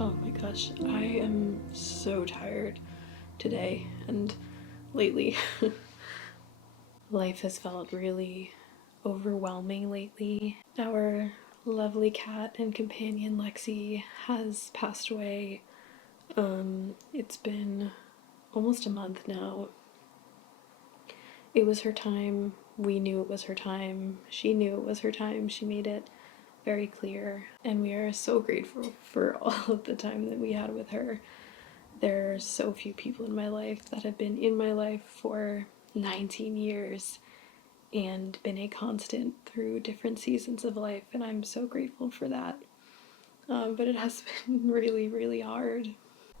Oh my gosh, I am so tired today and lately. Life has felt really overwhelming lately. Our lovely cat and companion Lexi has passed away. It's been almost a month now. It was her time. We knew it was her time. She knew it was her time. She made it very clear, and we are so grateful for all of the time that we had with her. There are so few people in my life that have been in my life for 19 years and been a constant through different seasons of life, and I'm so grateful for that. But it has been really, really hard.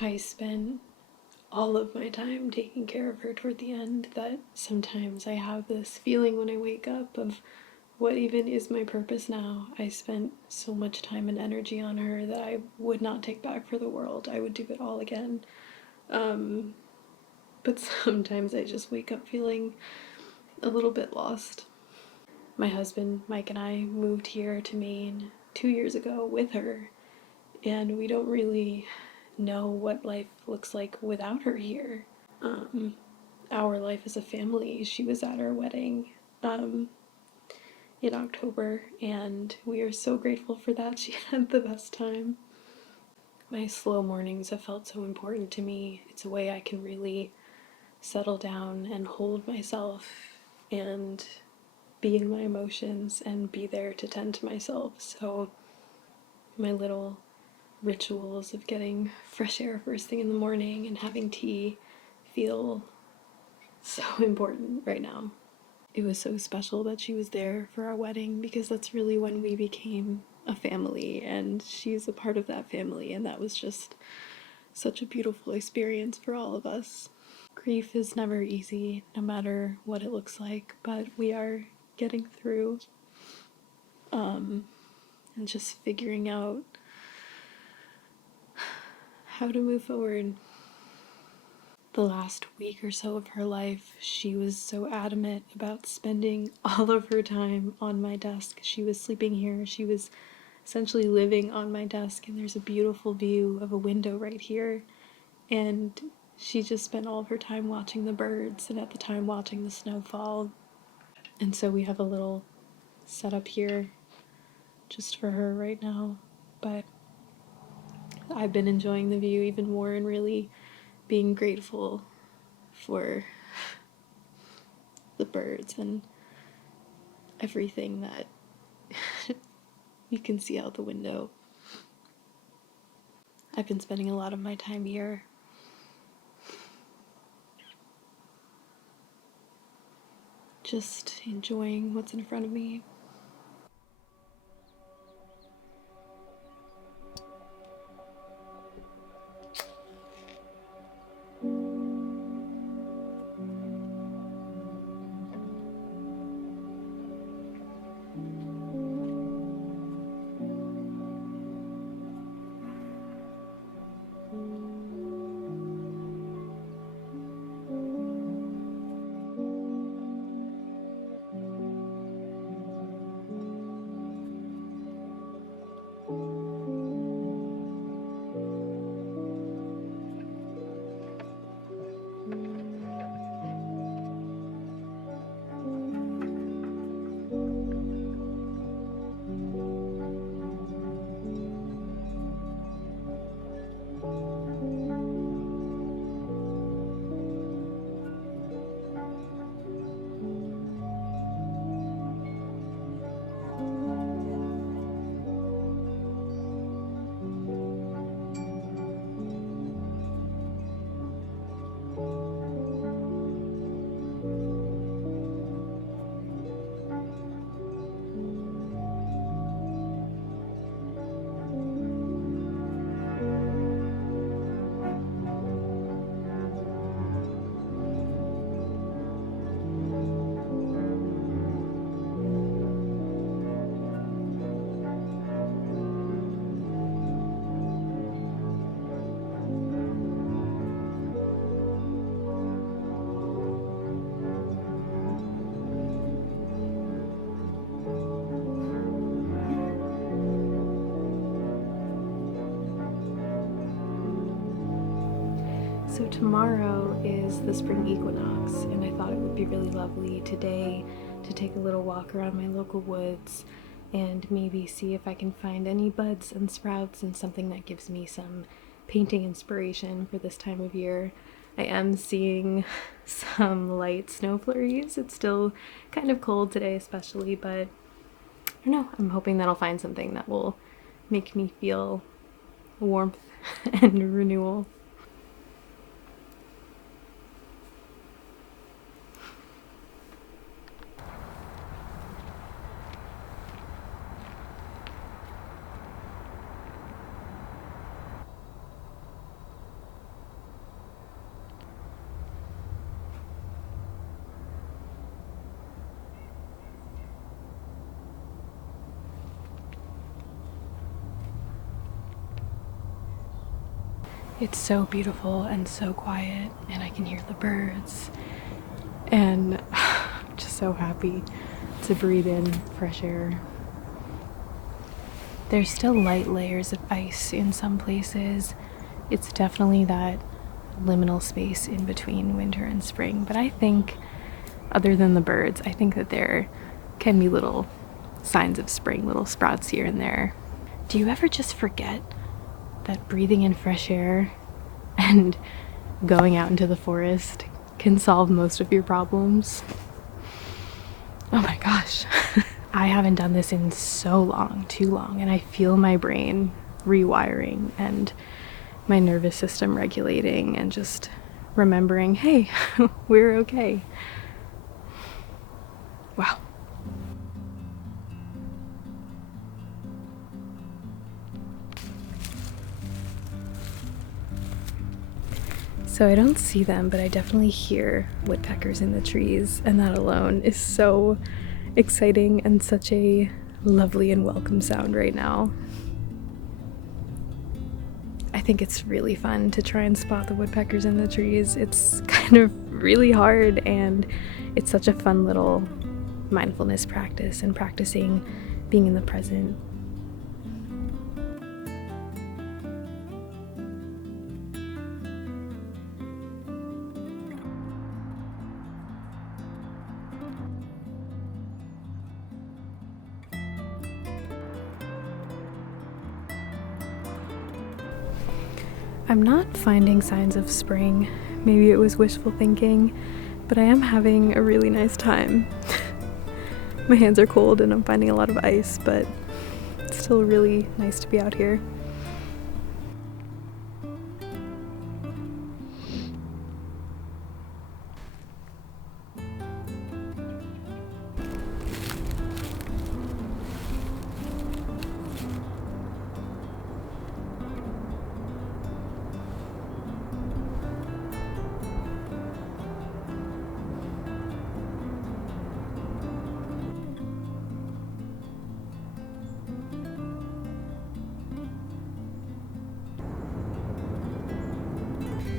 I spent all of my time taking care of her toward the end that sometimes I have this feeling when I wake up of what even is my purpose now. I spent so much time and energy on her that I would not take back for the world. I would do it all again. But sometimes I just wake up feeling a little bit lost. My husband, Mike, and I moved here to Maine 2 years ago with her, and we don't really know what life looks like without her here. Our life as a family, she was at our wedding in October, and we are so grateful for that. She had the best time. My slow mornings have felt so important to me. It's a way I can really settle down and hold myself and be in my emotions and be there to tend to myself. So my little rituals of getting fresh air first thing in the morning and having tea feel so important right now. It was so special that she was there for our wedding because that's really when we became a family, and she's a part of that family, and that was just such a beautiful experience for all of us. Grief is never easy, no matter what it looks like, but we are getting through and just figuring out how to move forward. The last week or so of her life, she was so adamant about spending all of her time on my desk. She was sleeping here. She was essentially living on my desk, and there's a beautiful view of a window right here. And she just spent all of her time watching the birds and at the time watching the snow fall. And so we have a little setup here just for her right now. But I've been enjoying the view even more and really being grateful for the birds and everything that you can see out the window. I've been spending a lot of my time here. just enjoying what's in front of me. So tomorrow is the spring equinox, and I thought it would be really lovely today to take a little walk around my local woods and maybe see if I can find any buds and sprouts and something that gives me some painting inspiration for this time of year. I am seeing some light snow flurries. It's still kind of cold today especially, but I don't know, I'm hoping that I'll find something that will make me feel warmth and renewal. It's so beautiful and so quiet, and I can hear the birds, and I'm just so happy to breathe in fresh air. There's still light layers of ice in some places. It's definitely that liminal space in between winter and spring, but I think, other than the birds, I think that there can be little signs of spring, little sprouts here and there. Do you ever just forget that breathing in fresh air and going out into the forest can solve most of your problems? Oh my gosh. I haven't done this in so long, too long, and I feel my brain rewiring and my nervous system regulating and just remembering, hey, we're okay. Wow. So I don't see them, but I definitely hear woodpeckers in the trees, and that alone is so exciting and such a lovely and welcome sound right now. I think it's really fun to try and spot the woodpeckers in the trees. It's kind of really hard, and it's such a fun little mindfulness practice and practicing being in the present. I'm not finding signs of spring. Maybe it was wishful thinking, but I am having a really nice time. My hands are cold and I'm finding a lot of ice, but it's still really nice to be out here.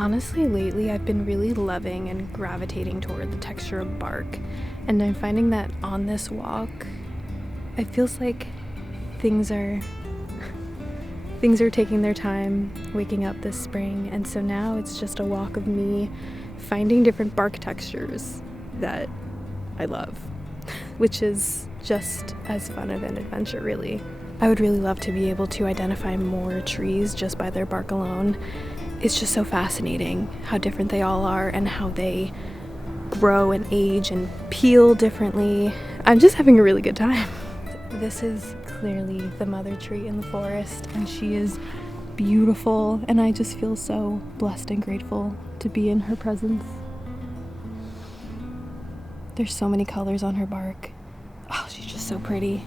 Honestly, lately I've been really loving and gravitating toward the texture of bark, and I'm finding that on this walk, it feels like things are taking their time waking up this spring, and so now it's just a walk of me finding different bark textures that I love, which is just as fun of an adventure, really. I would really love to be able to identify more trees just by their bark alone. It's just so fascinating how different they all are and how they grow and age and peel differently. I'm just having a really good time. This is clearly the mother tree in the forest, and she is beautiful, and I just feel so blessed and grateful to be in her presence. There's so many colors on her bark. Oh, she's just so pretty.